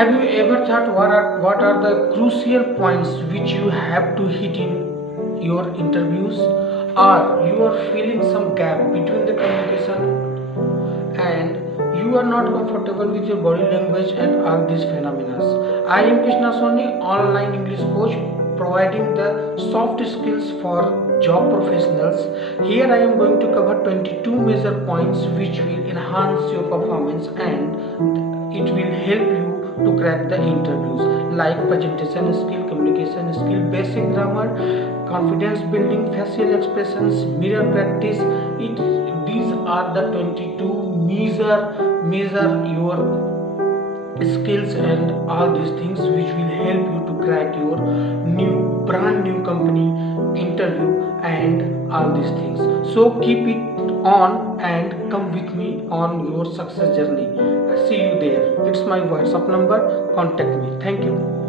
Have you ever thought what are the crucial points which you have to hit in your interviews, or you are feeling some gap between the communication and you are not comfortable with your body language and all these phenomena? I am Krishna Soni, online English coach, providing the soft skills for job professionals. Here I am going to cover 22 major points which will enhance your performance and it will help you to crack the interviews, like presentation skill, communication skill, basic grammar, confidence building, facial expressions, mirror practice. These are the 22 measure your skills and all these things which will help you to crack your brand new company interview and all these things. So keep it on and come with me on your success journey. See you there. It's my WhatsApp number. Contact me. Thank you.